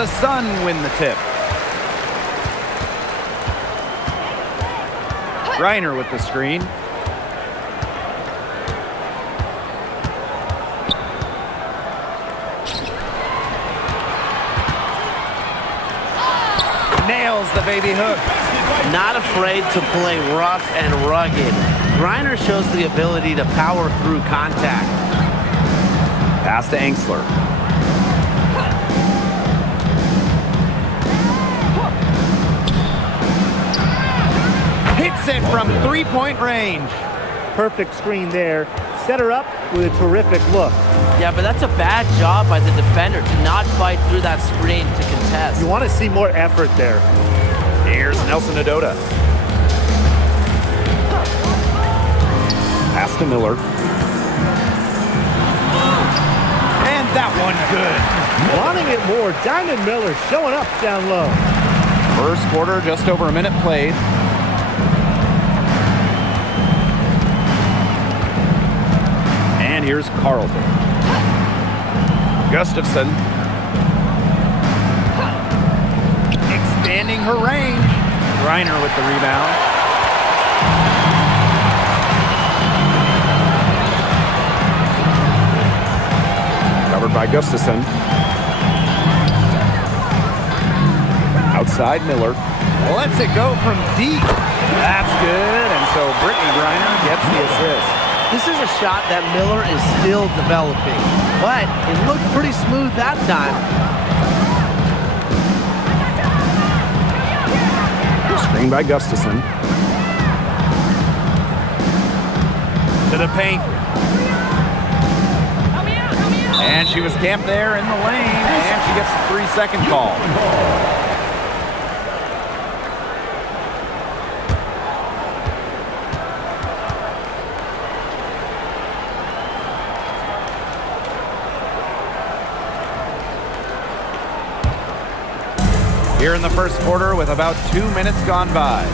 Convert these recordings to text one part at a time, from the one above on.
the Sun win the tip. Griner with the screen. Nails the baby hook. Not afraid to play rough and rugged. Griner shows the ability to power through contact. Pass to Angsler. Hits it from three-point range. Perfect screen there. Set her up with a terrific look. Yeah, but that's a bad job by the defender to not fight through that screen to contest. You want to see more effort there. Here's Nelson Adota. Pass to Miller. And that one good. Wanting it more, Diamond Miller showing up down low. First quarter, just over a minute played. And here's Carlton. Gustafson. Expanding her range. Griner with the rebound. Covered by Gustafson. Outside Miller. Lets it go from deep. That's good. And so Brittany Griner gets the assist. This is a shot that Miller is still developing, but it looked pretty smooth that time. Screen by Gustafson. To the paint. And she was camped there in the lane, and she gets a 3-second call. Here in the first quarter with about 2 minutes gone by.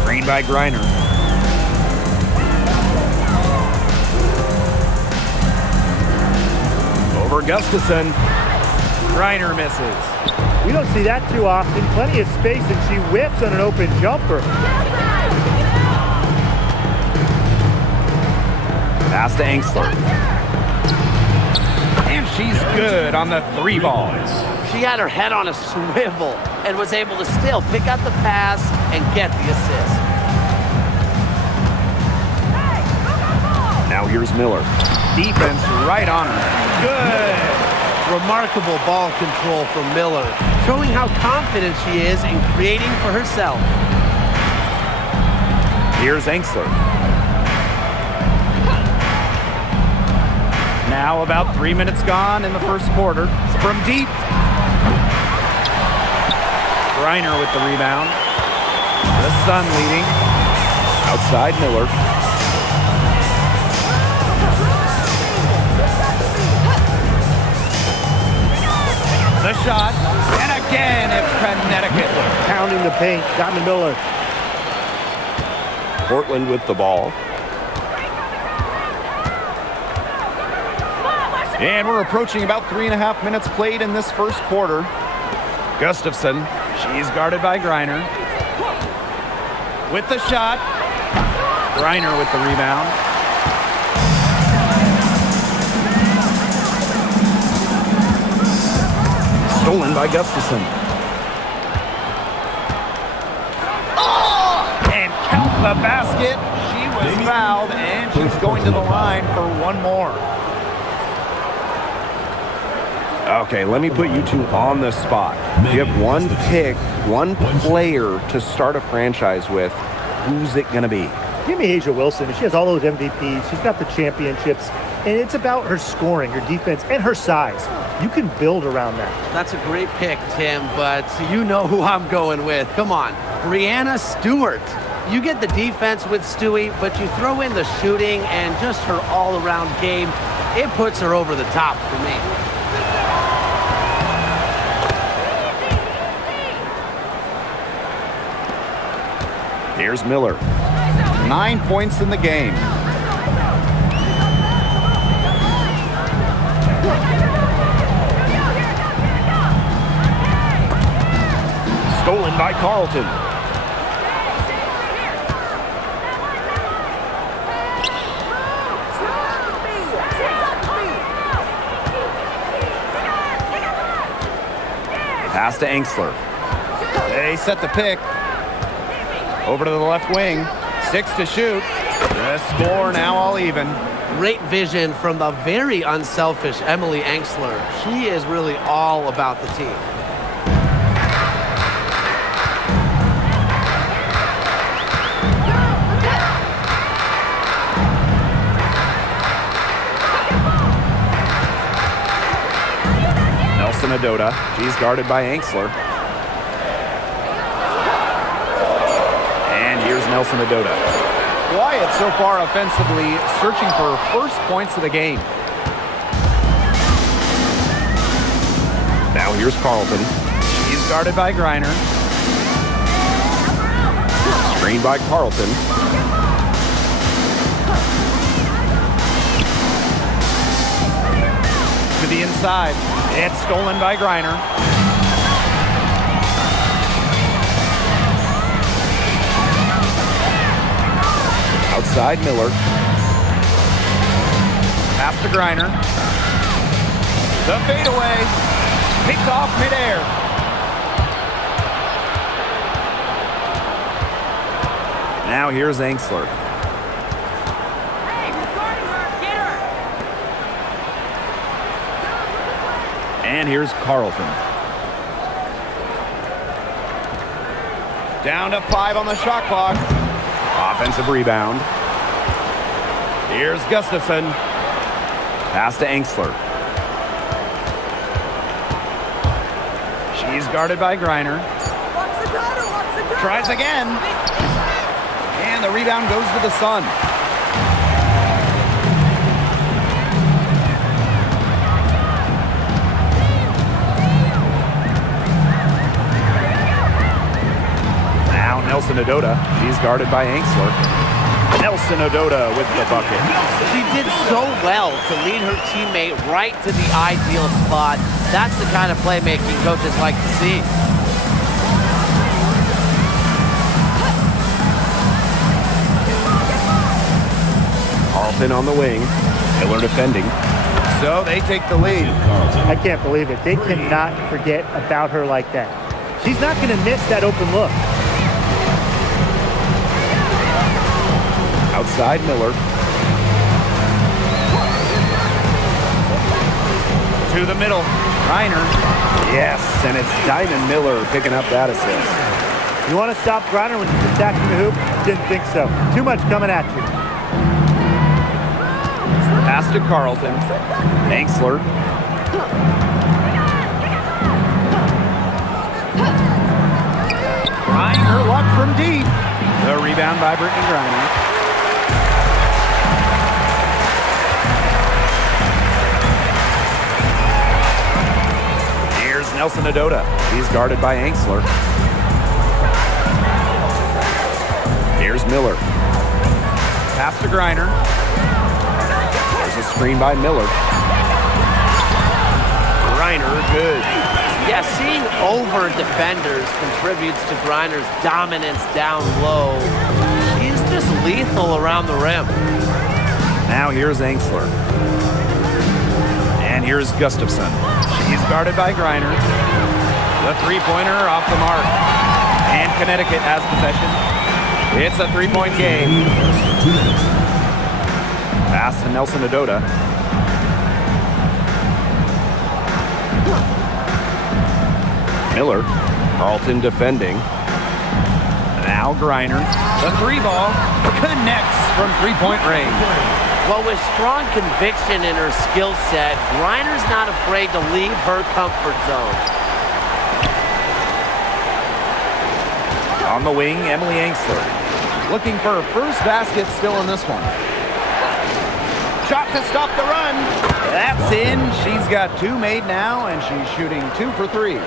Screen by Griner. Over Gustafson. Griner misses. We don't see that too often. Plenty of space, and she whiffs on an open jumper. Pass to Angsler. And she's good on the 3 balls. She had her head on a swivel and was able to still pick out the pass and get the assist. Now here's Miller. Defense right on her. Good. Remarkable ball control from Miller, showing how confident she is in creating for herself. Here's Angsler. Now about 3 minutes gone in the first quarter. From deep. Griner with the rebound. The Sun leading. Outside Miller. The shot. And again, it's Connecticut. Pounding the paint. Diamond Miller. Portland with the ball. And we're approaching about 3.5 minutes played in this first quarter. Gustafson, she's guarded by Griner. With the shot. Griner with the rebound. Stolen by Gustafson. And count the basket. She was fouled, and she's going to the line for one more. Okay, let me put you two on the spot. If you have one pick, one player to start a franchise with, who's it going to be? Give me Asia Wilson. She has all those MVPs. She's got the championships. And it's about her scoring, her defense, and her size. You can build around that. That's a great pick, Tim, but you know who I'm going with. Come on, Brianna Stewart. You get the defense with Stewie, but you throw in the shooting and just her all-around game. It puts her over the top for me. Here's Miller. 9 points in the game. Stolen by Carlton. Pass to Angsler. They set the pick. Over to the left wing. 6 to shoot. The score now all even. Great vision from the very unselfish Emily Angsler. She is really all about the team. Nelson Adota. She's guarded by Angsler. And here's Nelson Adota. Quiet so far offensively, searching for first points of the game. Now here's Carlton. He's guarded by Griner. Screened by Carlton. To the inside. It's stolen by Griner. Outside Miller. Pass to Griner. The fadeaway. Picked off midair. Now here's Angsler. Hey, who's guarding her? Get her! And here's Carlton. Down to 5 on the shot clock. Offensive rebound. Here's Gustafson. Pass to Angsler. She's guarded by Griner. Tries again. And the rebound goes to the Sun. Now Nelson Adota. She's guarded by Angsler. Nelson Adota with the bucket. She did so well to lead her teammate right to the ideal spot. That's the kind of playmaking coaches like to see. Carlton on the wing. Miller defending. So they take the lead. I can't believe it. They cannot forget about her like that. She's not going to miss that open look. Outside Miller. To the middle. Griner. Yes, and it's Diamond Miller picking up that assist. You want to stop Griner when she's attacking the hoop? Didn't think so. Too much coming at you. Pass to Carlton. Angsler. Trying her luck from deep. The rebound by Brittany Griner. Here's Nelson Adota. He's guarded by Angsler. Here's Miller. Pass to Griner. There's a screen by Miller. Griner, good. Yeah, seeing over defenders contributes to Griner's dominance down low. He's just lethal around the rim. Now here's Angsler. And here's Gustafson. He's guarded by Griner. The three-pointer off the mark. And Connecticut has possession. It's a three-point game. Pass to Nelson Adota. Miller. Carlton defending. Now Griner. The three ball connects from three-point range. Well, with strong conviction in her skill set, Griner's not afraid to leave her comfort zone. On the wing, Emily Angsler. Looking for her first basket still in this one. Shot to stop the run. That's in. She's got 2 made now, and she's shooting 2 for 3.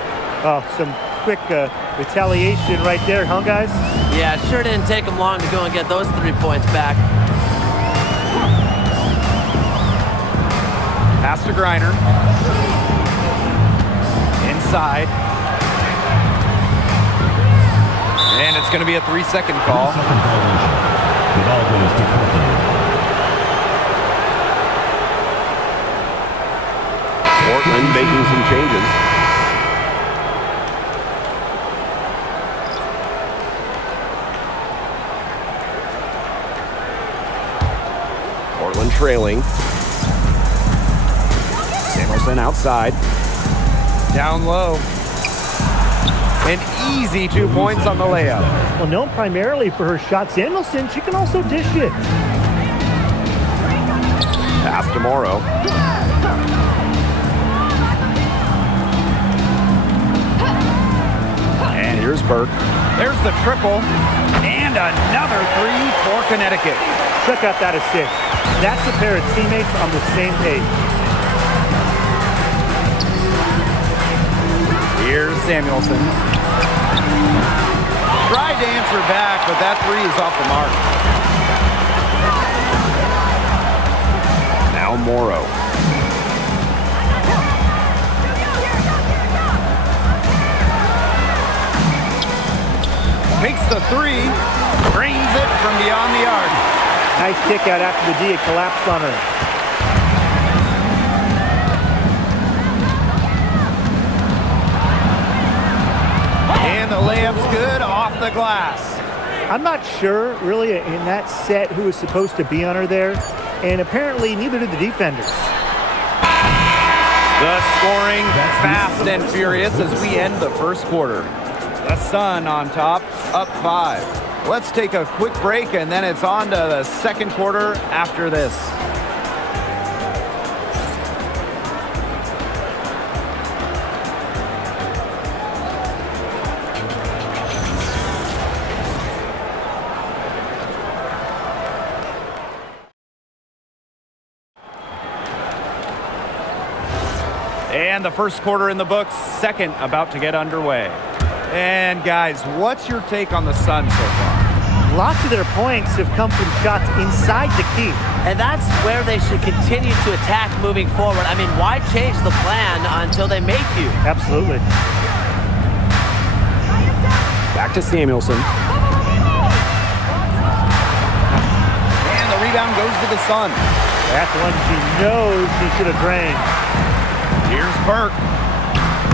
Oh, some quick retaliation right there, huh, guys? Yeah, sure didn't take them long to go and get those 3 points back. Pass to Griner. Inside. And it's going to be a 3-second call. Second violation. The ball goes to Portland. Portland making some changes. Portland trailing. Samuelson outside. Down low. An easy 2 points on the layup. Well, known primarily for her shot, Samuelson, she can also dish it. Pass to Morrow. And here's Burke. There's the triple. And another three for Connecticut. Check out that assist. That's a pair of teammates on the same page. Here's Samuelson. Tried to answer back, but that three is off the mark. Now Morrow. Takes the three, drains it from beyond the arc. Nice kick out after the D. It collapsed on her. And the layup's good off the glass. I'm not sure, really, in that set who was supposed to be on her there. And apparently, neither did the defenders. The scoring fast and furious as we end the first quarter. The Sun on top, up 5. Let's take a quick break, and then it's on to the second quarter after this. And the first quarter in the books, second about to get underway. And guys, what's your take on the Sun so far? Lots of their points have come from shots inside the key. And that's where they should continue to attack moving forward. I mean, why change the plan until they make you? Absolutely. Back to Samuelson. And the rebound goes to the Sun. That's one she knows she should have drained. Here's Burke.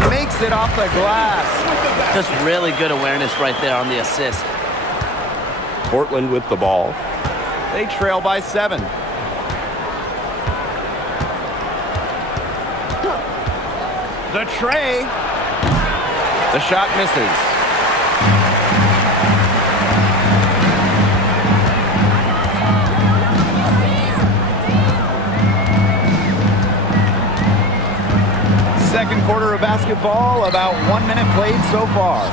Makes it off the glass. Just really good awareness right there on the assist. Portland with the ball. They trail by 7. The tray. The shot misses. Second quarter of basketball, about 1 minute played so far.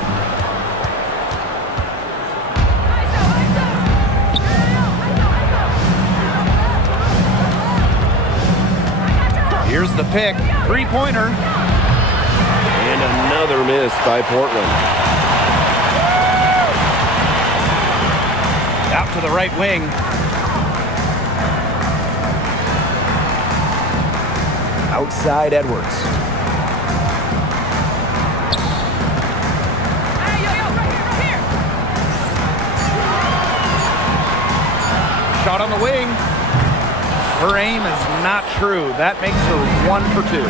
Here's the pick, three-pointer. And another miss by Portland. Out to the right wing. Outside Edwards. Shot on the wing. Her aim is not true. That makes her 1 for 2.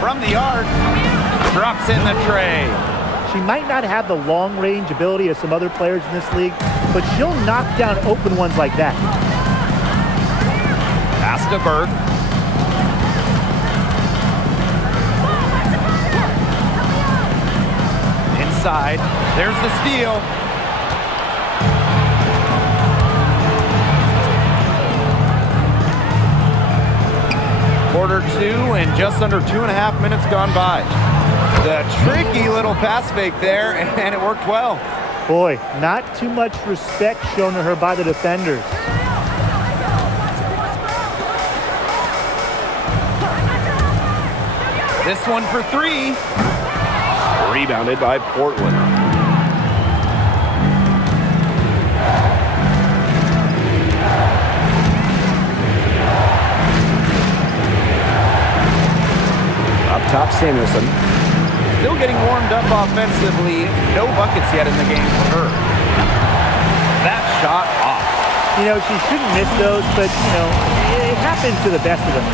From the arc, drops in the tray. She might not have the long-range ability of some other players in this league, but she'll knock down open ones like that. Pass to Burke. Inside. There's the steal. Quarter 2 and just under 2.5 minutes gone by. The tricky little pass fake there, and it worked well. Boy, not too much respect shown to her by the defenders. This one for 3. Rebounded by Portland. Samuelson. Still getting warmed up offensively. No buckets yet in the game for her. That shot off. You know, she shouldn't miss those, but, you know, it happens to the best of them.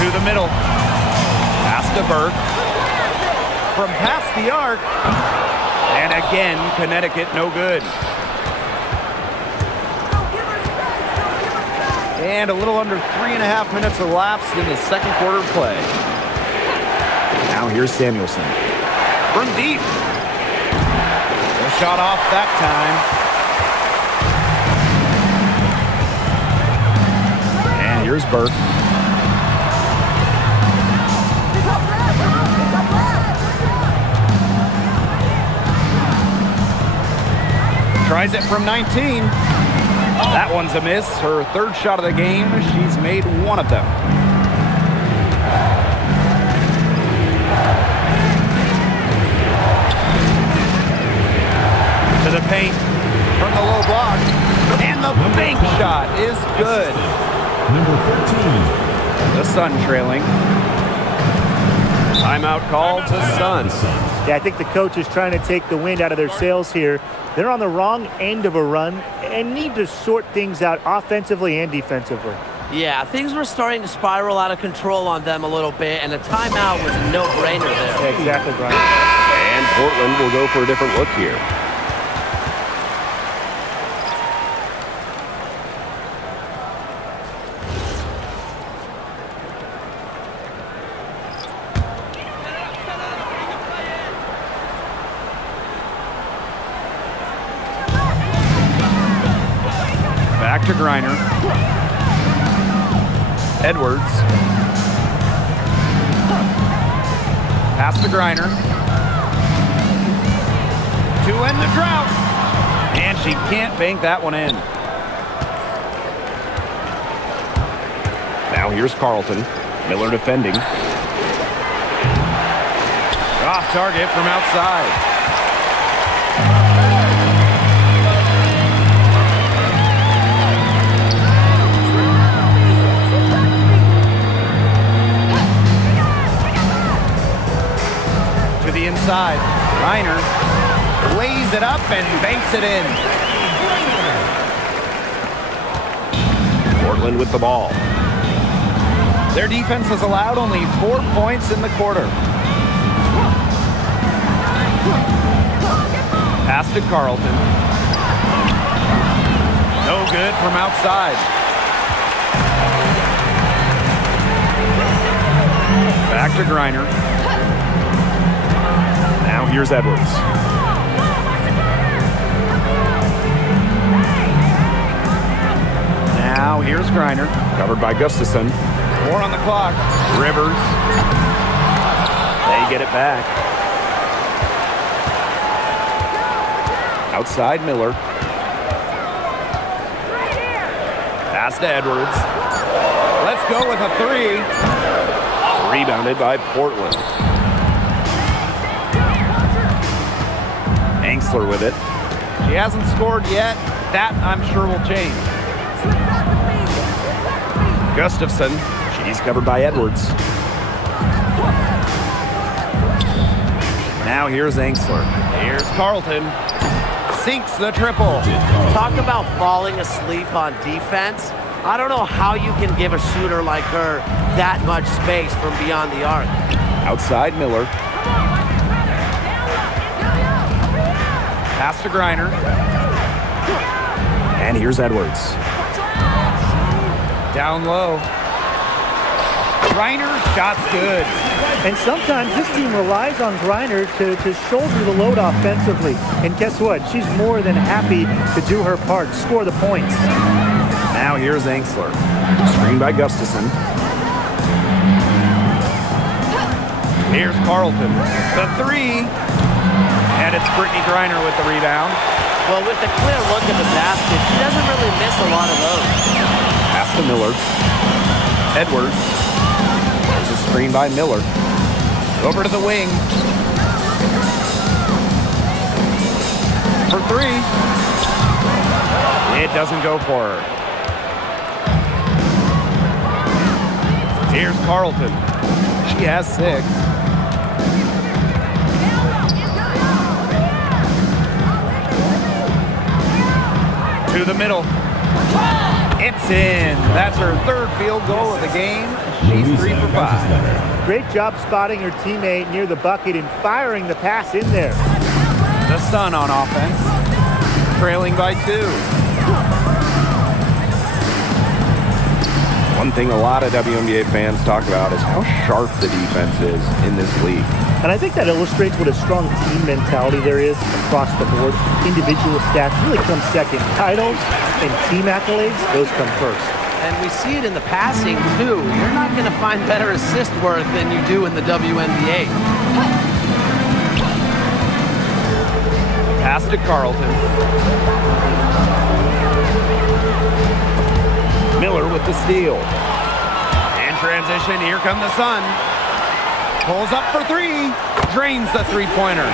To the middle. Pass to Burke. From past the arc. And again, Connecticut no good. And a little under 3.5 minutes elapsed in the second quarter of play. Now here's Samuelson. From deep. The shot off that time. And here's Burke. Tries it from 19. That one's a miss. Her third shot of the game. She's made one of them. To the paint from the low block. And the bank shot is good. Number 13. The Sun trailing. Timeout called to Sun. Yeah, I think the coach is trying to take the wind out of their sails here. They're on the wrong end of a run and need to sort things out offensively and defensively. Yeah, things were starting to spiral out of control on them a little bit, and a timeout was a no-brainer there. Yeah, exactly, Brian. And Portland will go for a different look here. Back to Griner. Edwards. Pass to Griner. To end the drought. And she can't bank that one in. Now here's Carlton. Miller defending. Off target from outside. To the inside. Reiner lays it up and banks it in. Portland with the ball. Their defense has allowed only 4 points in the quarter. Pass to Carlton. No good from outside. Back to Griner. Now here's Edwards. Now here's Griner. Covered by Gustafson. 4 on the clock. Rivers. They get it back. Outside Miller. Pass to Edwards. Let's go with a 3. Rebounded by Portland. Angsler with it. She hasn't scored yet. That, I'm sure, will change. Gustafson. She's covered by Edwards. Now here's Angsler. Here's Carlton. Sinks the triple. Talk about falling asleep on defense. I don't know how you can give a shooter like her that much space from beyond the arc. Outside Miller. Pass to Griner. And here's Edwards. Down low. Griner's shot's good. And sometimes this team relies on Griner to shoulder the load offensively. And guess what? She's more than happy to do her part, score the points. Now here's Angsler. Screened by Gustafson. Here's Carlton. The 3. And it's Brittany Griner with the rebound. Well, with the clear look at the basket, she doesn't really miss a lot of those. Pass to Miller. Edwards. There's a screen by Miller. Over to the wing. For 3. It doesn't go for her. Here's Carlton. She has 6. To the middle. It's in. That's her 3rd field goal of the game. She's 3 for 5. Great job spotting her teammate near the bucket and firing the pass in there. The Sun on offense, trailing by 2. One thing a lot of WNBA fans talk about is how sharp the defense is in this league. And I think that illustrates what a strong team mentality there is across the board. Individual stats really come second. Titles and team accolades, those come first. And we see it in the passing, too. You're not going to find better assist work than you do in the WNBA. Pass to Carlton. Miller with the steal. In transition, here come the Sun. Pulls up for 3. Drains the three-pointer.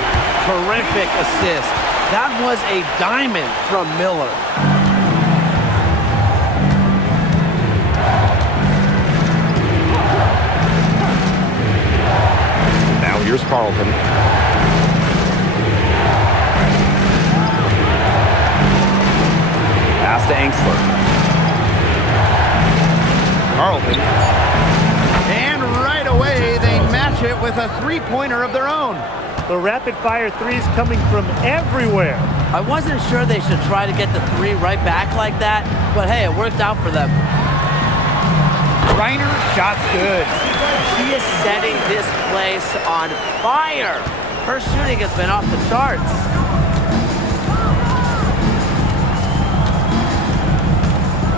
Terrific assist. That was a diamond from Miller. Now here's Carlton. Pass to Angsler. Carlton. And right away, they match it with a 3-pointer of their own. The rapid-fire threes coming from everywhere. I wasn't sure they should try to get the 3 right back like that, but hey, it worked out for them. Reiner, shot's good. She is setting this place on fire. Her shooting has been off the charts.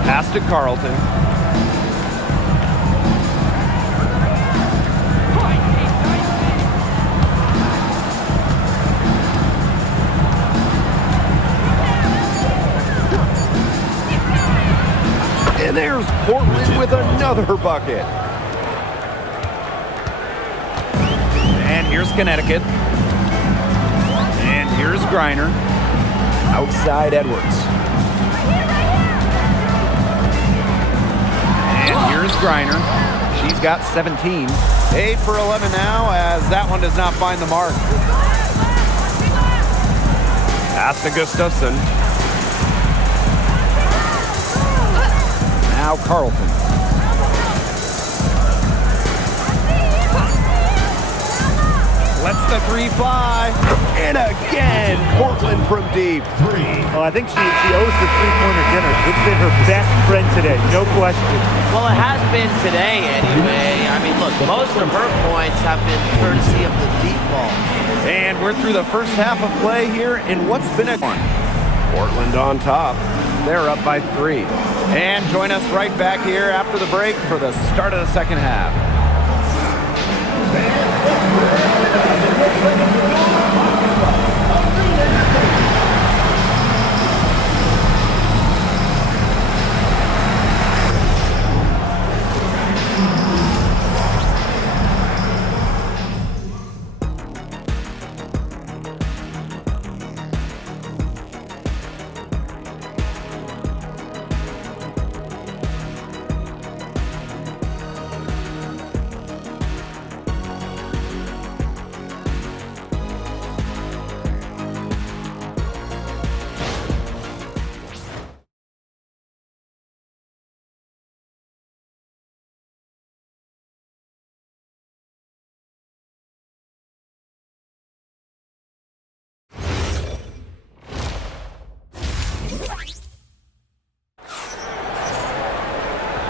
Pass to Carlton. And there's Portland with another bucket. And here's Connecticut. And here's Griner. Outside Edwards. And here's Griner. She's got 17. 8 for 11 now as that one does not find the mark. Pass to Gustafson. Now Carlton. Lets the 3 fly. And again, Portland from deep. 3. Oh, I think she owes the three-pointer dinner. It's been her best friend today, no question. Well, it has been today anyway. I mean, look, most of her points have been courtesy of the deep ball. And we're through the first half of play here in what's been a one. Portland on top. They're up by 3. And join us right back here after the break for the start of the second half.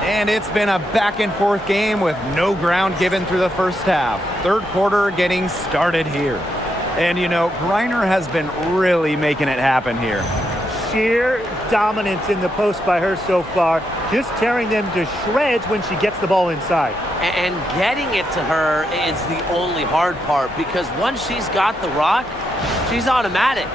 And it's been a back and forth game with no ground given through the first half. Third quarter getting started here. And you know, Griner has been really making it happen here. Sheer dominance in the post by her so far, just tearing them to shreds when she gets the ball inside. And getting it to her is the only hard part because once she's got the rock, she's automatic.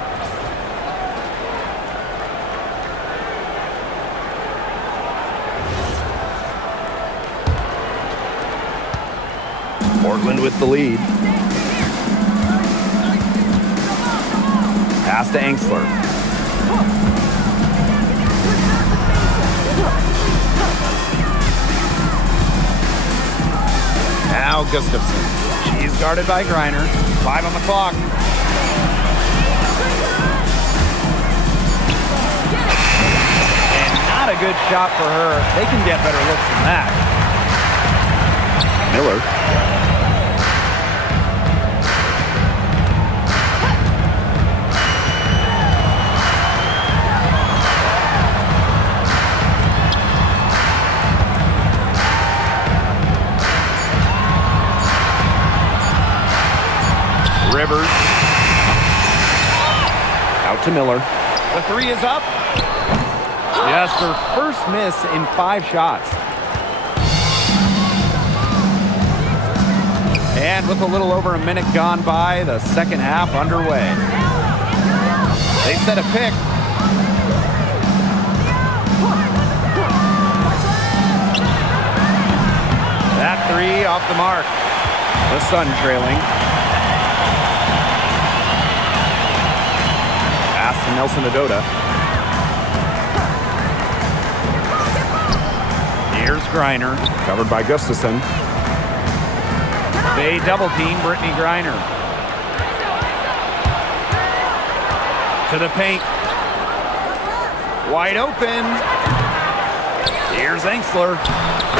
Portland with the lead. Pass to Angsler. Now Gustafson. She's guarded by Griner. 5 on the clock. And not a good shot for her. They can get better looks than that. Miller. Rivers. Out to Miller. The 3 is up. Just her first miss in 5 shots. And with a little over a minute gone by, the second half underway. They set a pick. That 3 off the mark. The Sun trailing. Pass to Nelson Adota. Here's Griner. Covered by Gustafson. They double team Brittany Griner. To the paint. Wide open. Here's Angsler.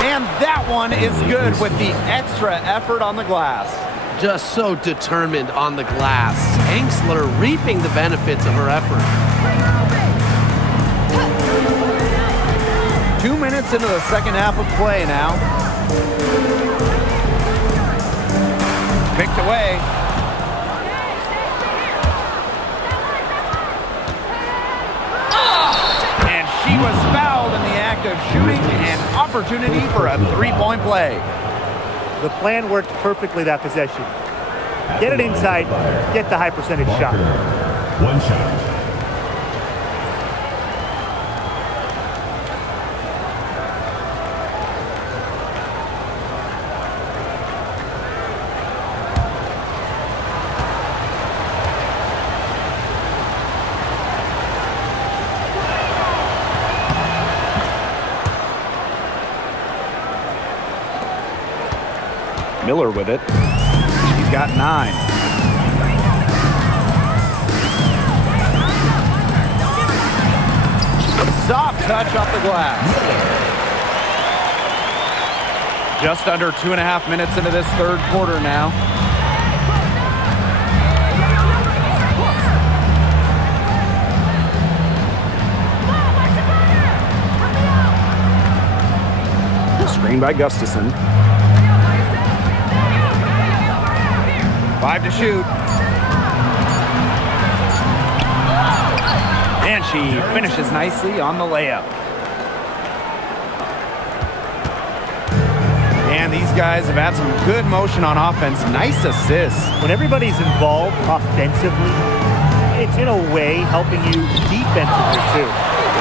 And that one is good with the extra effort on the glass. Just so determined on the glass. Angsler reaping the benefits of her effort. 2 minutes into the second half of play now. Picked away. And she was fouled in the act of shooting, an opportunity for a 3-point play. The plan worked perfectly that possession. Get it inside, get the high percentage shot. One shot. Miller with it. She's got 9. Soft touch off the glass. Just under 2.5 minutes into this third quarter now. Screen by Gustafson. 5 to shoot. And she finishes nicely on the layup. And these guys have had some good motion on offense. Nice assists. When everybody's involved offensively, it's in a way helping you defensively too.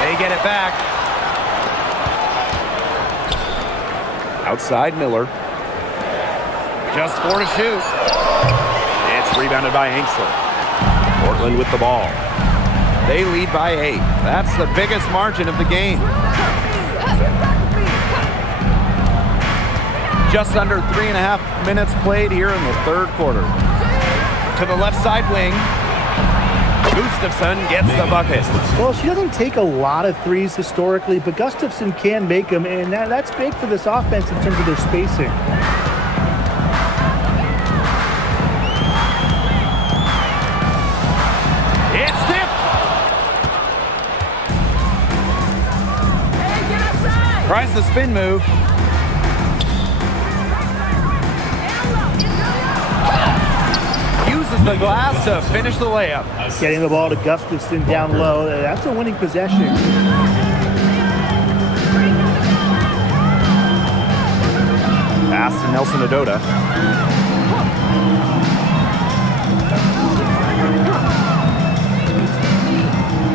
They get it back. Outside Miller. Just 4 to shoot. It's rebounded by Angsler. Portland with the ball. They lead by 8. That's the biggest margin of the game. Just under 3.5 minutes played here in the third quarter. To the left side wing. Gustafson gets the bucket. Well, she doesn't take a lot of threes historically, but Gustafson can make them, and that's big for this offense in terms of their spacing. It's tipped. Tries the spin move. Uses the glass to finish the layup. Getting the ball to Gustafson down low, that's a winning possession. Pass to Nelson Adota.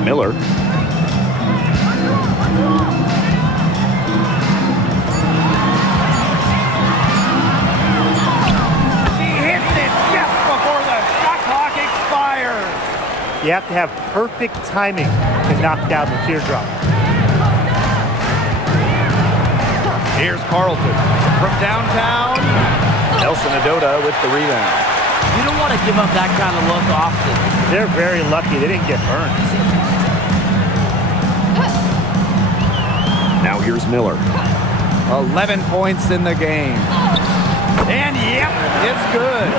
Miller. You have to have perfect timing to knock down the teardrop. Here's Carlton from downtown. Nelson Adota with the rebound. You don't want to give up that kind of look often. They're very lucky they didn't get burned. Now here's Miller. 11 points in the game. And yep, it's good.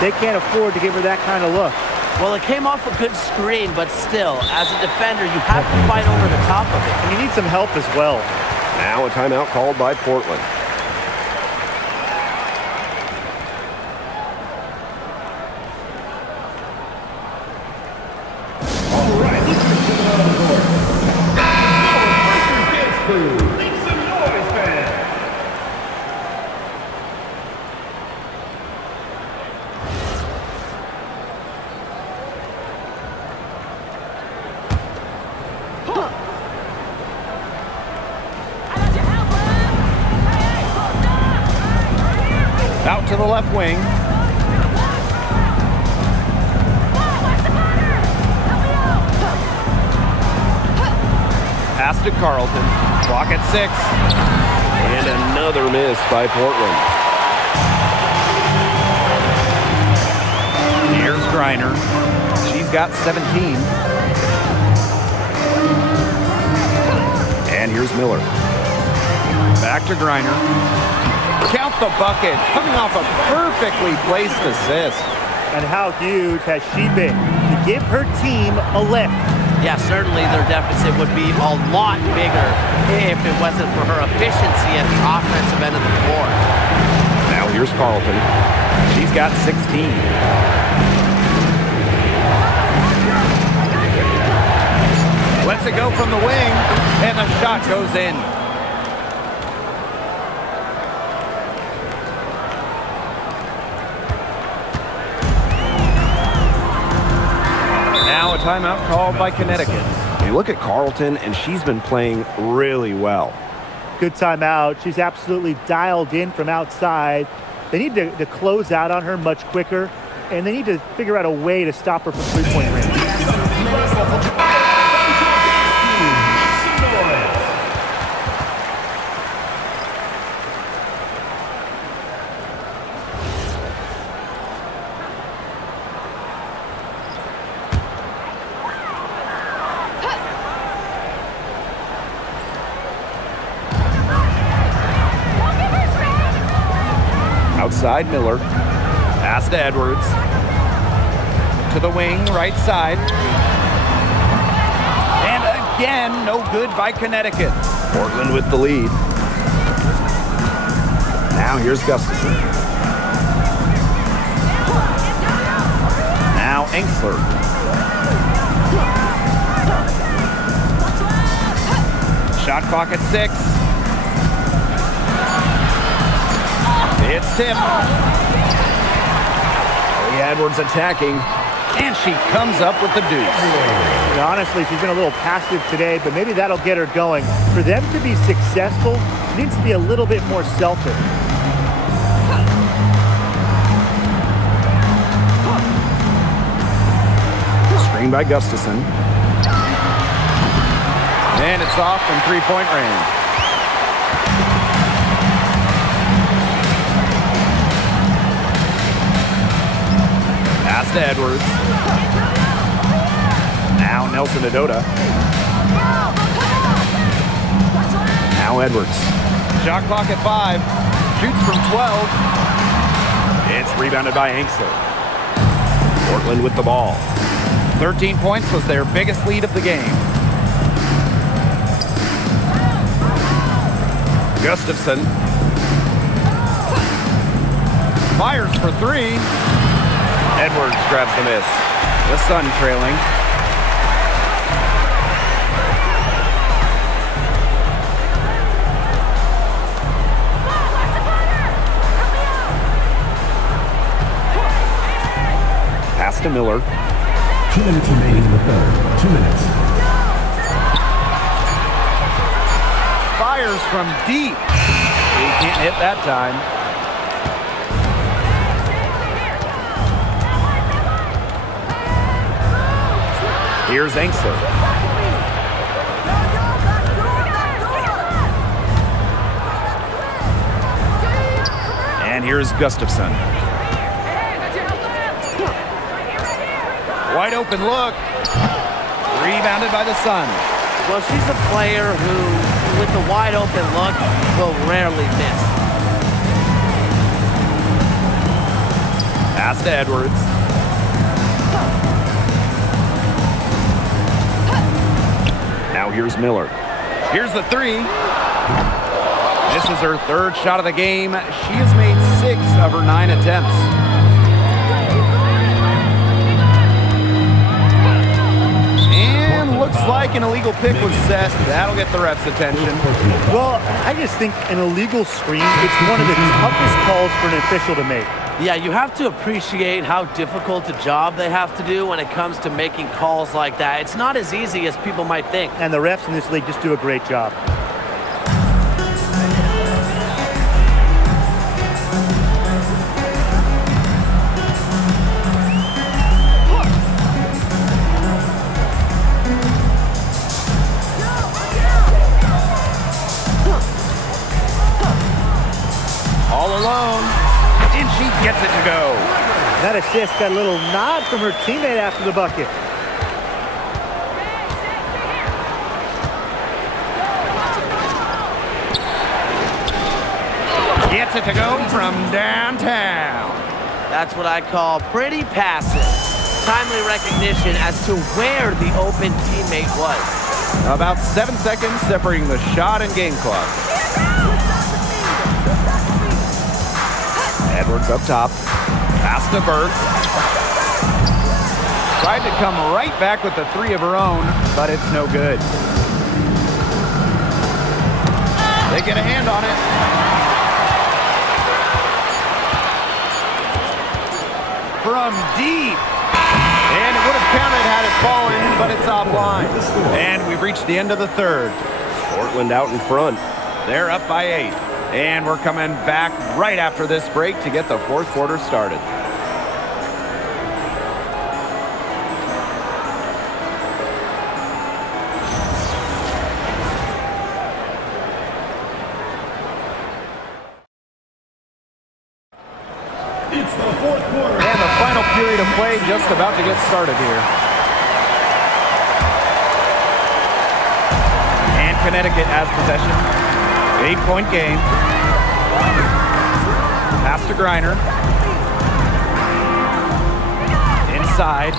They can't afford to give her that kind of look. Well, it came off a good screen, but still, as a defender, you have to fight over the top of it. And you need some help as well. Now a timeout called by Portland. All right, let's get them out on the court. Dance crew, make some noise, fans. Out to the left wing. Pass to Carlton. Clock at 6. And another miss by Portland. Here's Griner. She's got 17. And here's Miller. Back to Griner. Count the bucket. Coming off a perfectly placed assist. And how huge has she been to give her team a lift? Yeah, certainly their deficit would be a lot bigger if it wasn't for her efficiency at the offensive end of the floor. Now here's Carlton. She's got 16. Lets it go from the wing, and the shot goes in. Now a timeout called by Connecticut. You look at Carlton, and she's been playing really well. Good timeout. She's absolutely dialed in from outside. They need to close out on her much quicker, and they need to figure out a way to stop her from three-point range. Outside Miller. Pass to Edwards. To the wing, right side. And again, no good by Connecticut. Portland with the lead. Now here's Gustafson. Now Enksler. Shot clock at 6. It's tipped. Lee Edwards attacking. And she comes up with the deuce. And honestly, she's been a little passive today, but maybe that'll get her going. For them to be successful, she needs to be a little bit more selfish. Screen by Gustafson. And it's off from three-point range. Pass to Edwards. Now Nelson Adota. Now Edwards. Shot clock at 5. Shoots from 12. It's rebounded by Enksler. Portland with the ball. 13 points was their biggest lead of the game. Gustafson. Fires for 3. Edwards grabs the miss. The Sun trailing. Pass to Miller. 2 minutes remaining in the third. 2 minutes. Fires from deep. He can't hit that time. Here's Enksler. And And here's Gustafson. Wide open look. Rebounded by the Sun. Well, she's a player who, with the wide open look, will rarely miss. Pass to Edwards. Now here's Miller. Here's the three. This is her third shot of the game. She has made 6 of her 9 attempts. And looks like an illegal pick was set. That'll get the ref's attention. Well, I just think an illegal screen is one of the toughest calls for an official to make. Yeah, you have to appreciate how difficult a job they have to do when it comes to making calls like that. It's not as easy as people might think. And the refs in this league just do a great job. All alone. And she gets it to go. That assist got a little nod from her teammate after the bucket. Gets it to go from downtown. That's what I call pretty passive. Timely recognition as to where the open teammate was. About 7 seconds separating the shot and game clock. Edwards up top. Pass to Burke. Tried to come right back with the 3 of her own, but it's no good. They get a hand on it. From deep. And it would have counted had it fallen, but it's offline. And we've reached the end of the third. Portland out in front. They're up by 8. And we're coming back right after this break to get the fourth quarter started. It's the fourth quarter. And the final period of play just about to get started here. And Connecticut has possession. 8-point game. Pass to Griner. Inside.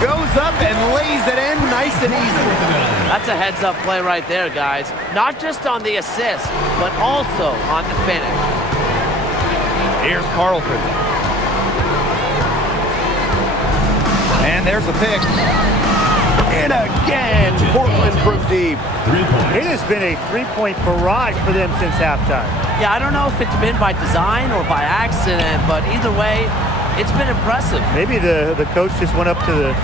Goes up and lays it in nice and easy. That's a heads-up play right there, guys. Not just on the assist, but also on the finish. Here's Carlton. And there's a pick. And again, Portland from deep. 3 points. It has been a three-point barrage for them since halftime. Yeah, I don't know if it's been by design or by accident, but either way, it's been impressive. Maybe the coach just went up to the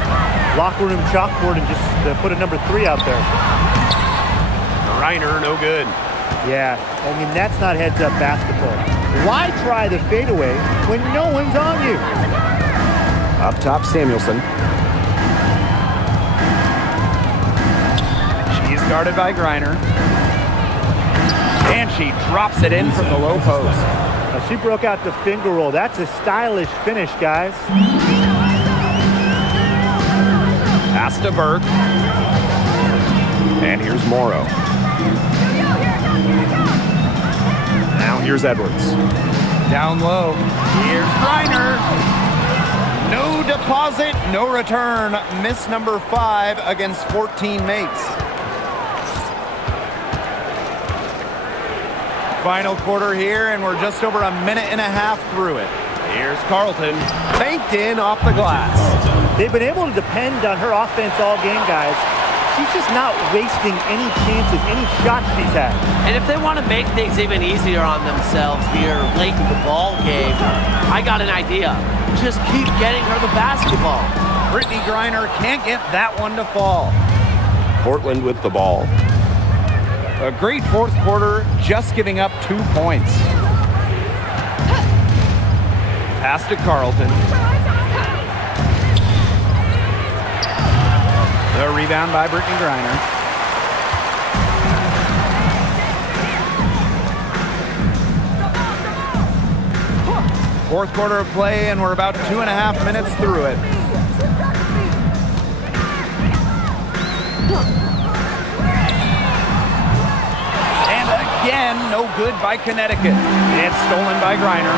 locker room chalkboard and just put a number 3 out there. Reiner, no good. Yeah, I mean, that's not heads-up basketball. Why try the fadeaway when no one's on you? Up top, Samuelson. She's guarded by Griner. And she drops it in from the low post. Now, she broke out the finger roll. That's a stylish finish, guys. Pass to Burke. And here's Morrow. Now here's Edwards. Down low. Here's Griner. No deposit, no return. Miss number 5 against 14 mates. Final quarter here, and we're just over a minute and a half through it. Here's Carlton. Banked in off the glass. They've been able to depend on her offense all game, guys. She's just not wasting any chances, any shots she's had. And if they want to make things even easier on themselves here late in the ball game, I got an idea. Just keep getting her the basketball. Brittany Griner can't get that one to fall. Portland with the ball. A great fourth quarter, just giving up 2 points. Pass to Carlton. The rebound by Brittany Griner. Fourth quarter of play, and we're about 2.5 minutes through it. And again, no good by Connecticut. It's stolen by Griner.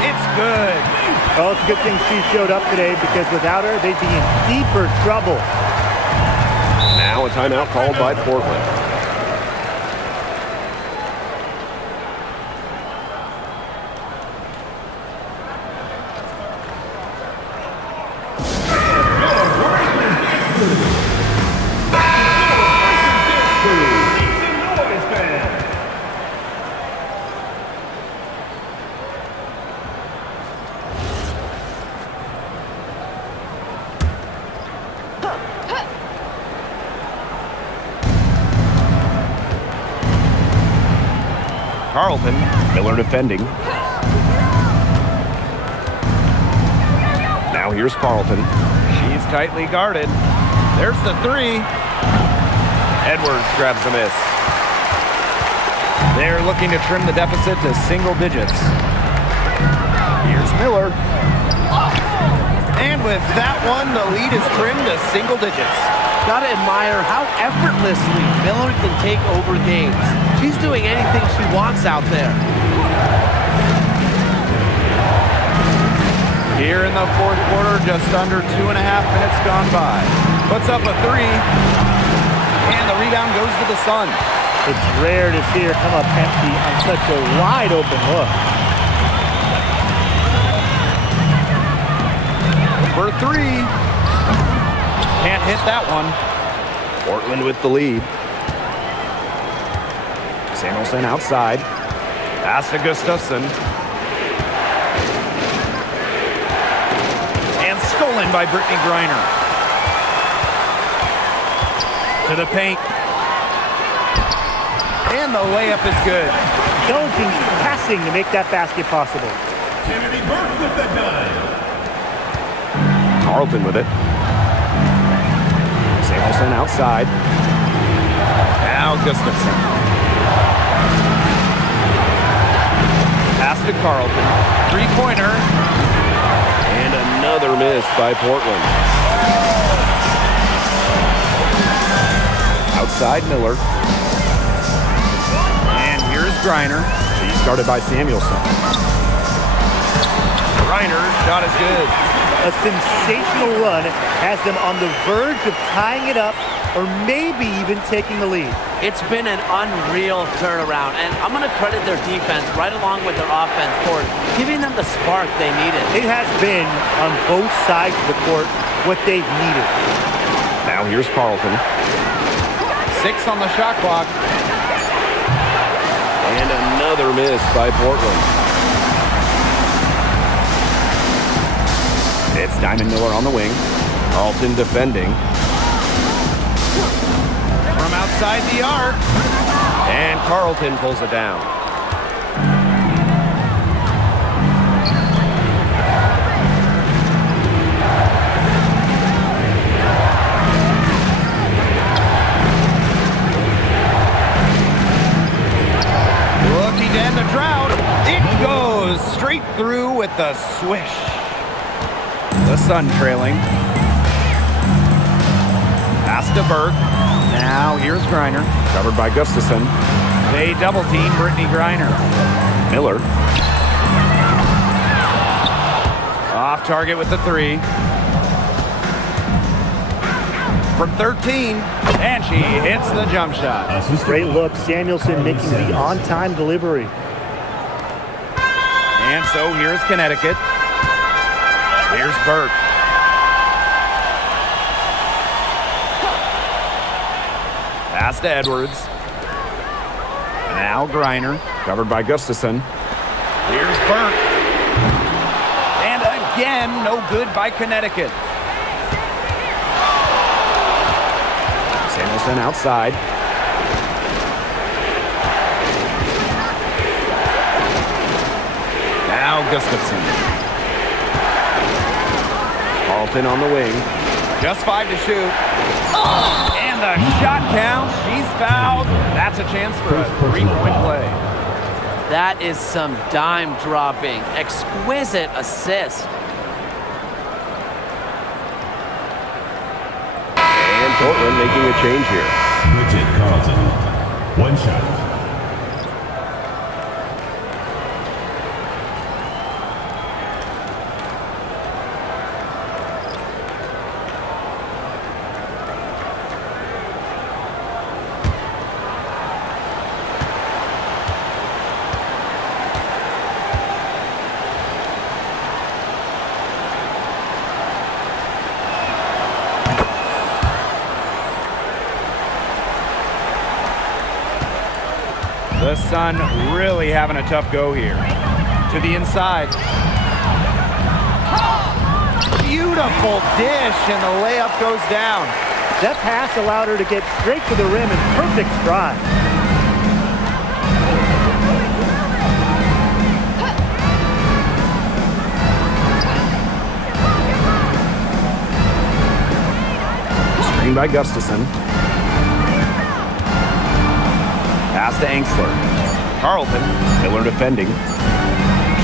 It's good. Well, it's a good thing she showed up today, because without her, they'd be in deeper trouble. Now a timeout called by Portland. Carlton, Miller defending. Now here's Carlton. She's tightly guarded. There's the three. Edwards grabs a miss. They're looking to trim the deficit to single digits. Here's Miller. And with that one, the lead is trimmed to single digits. Gotta admire how effortlessly Miller can take over games. She's doing anything she wants out there. Here in the fourth quarter, just under 2.5 minutes gone by. Puts up a three, and the rebound goes to the Sun. It's rare to see her come up empty on such a wide open look. For three. Can't hit that one. Portland with the lead. Samuelson outside. Pass to Gustafson. And stolen by Brittany Griner. To the paint. And the layup is good. Intelligent passing to make that basket possible. Kennedy Burke with the dime. Carlton with it. Samuelson outside. Now Gustafson. Pass to Carlton. Three-pointer. And another miss by Portland. Outside Miller. And here's Griner. She's guarded by Samuelson. Griner's shot is good. A sensational run has them on the verge of tying it up, or maybe even taking the lead. It's been an unreal turnaround, and I'm going to credit their defense right along with their offense for giving them the spark they needed. It has been, on both sides of the court, what they've needed. Now here's Carlton. 6 on the shot clock. And another miss by Portland. It's Diamond Miller on the wing. Carlton defending. From outside the arc. And Carlton pulls it down. Looking to end the drought. It goes straight through with the swish. The Sun trailing. Pass to Burke. Now here's Griner. Covered by Gustafson. They double team Brittany Griner. Miller. Off target with the three. From 13. And she hits the jump shot. Great look. Samuelson making the on-time delivery. And so here's Connecticut. Here's Burke. Pass to Edwards. Now Griner. Covered by Gustafson. Here's Burke. And again, no good by Connecticut. Samuelson outside. Now Gustafson. Carlton on the wing. Just 5 to shoot. And the shot counts. She's fouled. That's a chance for a 3-point play. That is some dime dropping. Exquisite assist. And Portland making a change here. Bridget Carlton. One shot. The Sun really having a tough go here. To the inside. Beautiful dish, and the layup goes down. That pass allowed her to get straight to the rim in perfect stride. Screen by Gustafson. Pass to Angsler. Carlton Miller defending.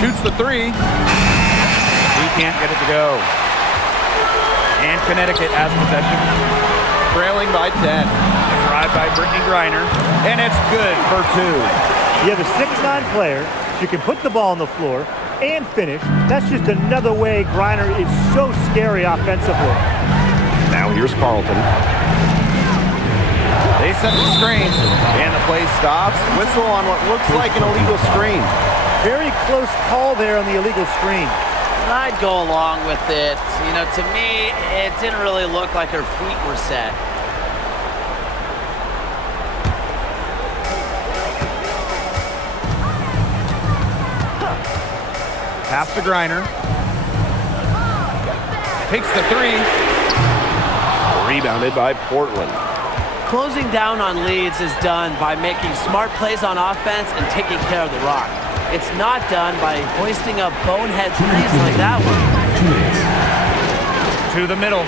shoots the three. He can't get it to go. And Connecticut has possession, trailing by 10. Drive by Brittany Griner, and it's good for two. You have a 6'9" player. She can put the ball on the floor and finish. That's just another way Griner is so scary offensively. Now here's Carlton. They set the screen, and the play stops. Whistle on what looks like an illegal screen. Very close call there on the illegal screen. I'd go along with it. You know, to me, it didn't really look like her feet were set. Pass to Griner. Takes the three. Rebounded by Portland. Closing down on leads is done by making smart plays on offense and taking care of the rock. It's not done by hoisting up bonehead threes like that one. To the middle.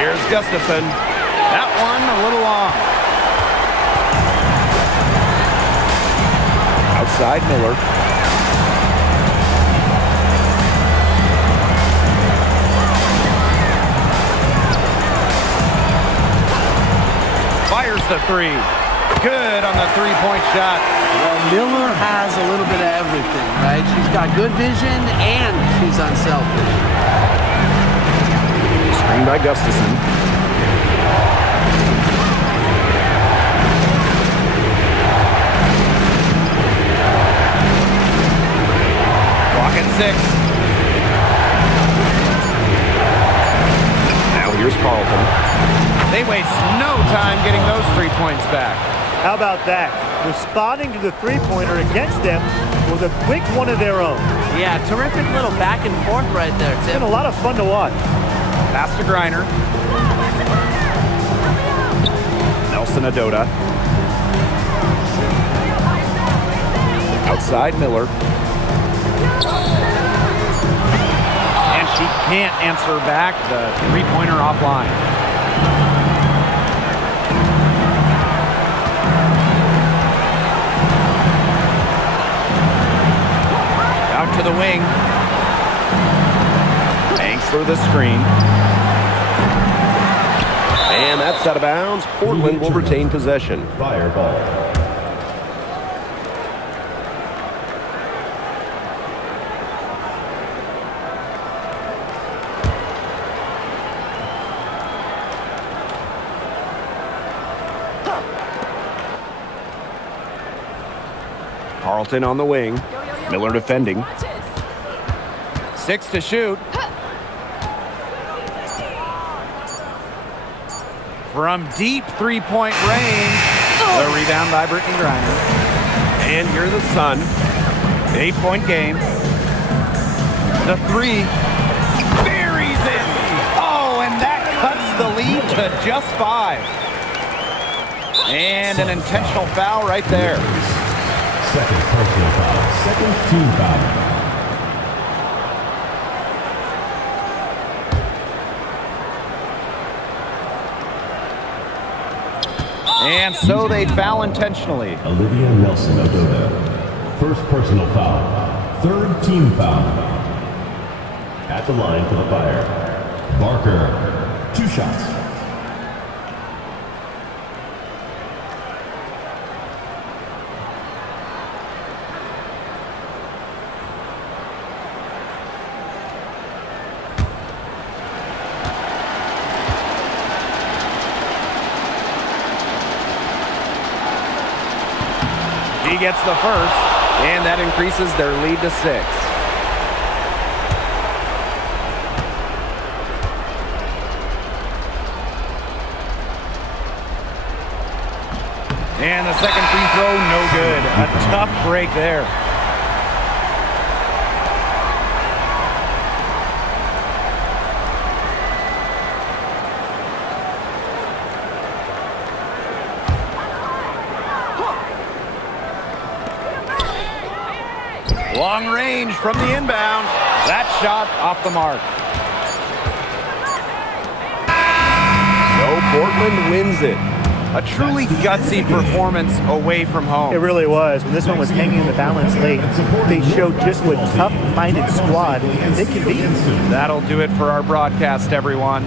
Here's Gustafson. That one a little long. Outside Miller. Fires the three. Good on the three-point shot. Well, Miller has a little bit of everything, right? She's got good vision and she's unselfish. Screen by Gustafson. Clock at 6. Now here's Carlton. They waste no time getting those 3 points back. How about that? Responding to the three-pointer against them with a quick one of their own. Yeah, terrific little back and forth right there, It's Tim. been a lot of fun to watch. Pass to Griner. Nelson Adota. Outside Miller. And she can't answer back the three-pointer offline. Out to the wing. Thanks for the screen. And that's out of bounds. Portland will retain possession. Fireball. Carlton on the wing. Miller defending. 6 to shoot. From deep three-point range. The rebound by Brittany Griner. And here's the Sun. 8-point game. The three. Buries it. Oh, and that cuts the lead to just 5. And an intentional foul right there. Second personal foul. Second team foul. And so they foul intentionally. Olivia Nelson Ododa. First personal foul. Third team foul. At the line for the fire. Barker. 2 shots. He gets the first, and that increases their lead to 6. And the second free throw, no good. A tough break there. Long range from the inbound. That shot off the mark. So Portland wins it. A truly gutsy performance away from home. It really was. When this one was hanging in the balance late, they showed just what tough-minded squad they can be. That'll do it for our broadcast, everyone.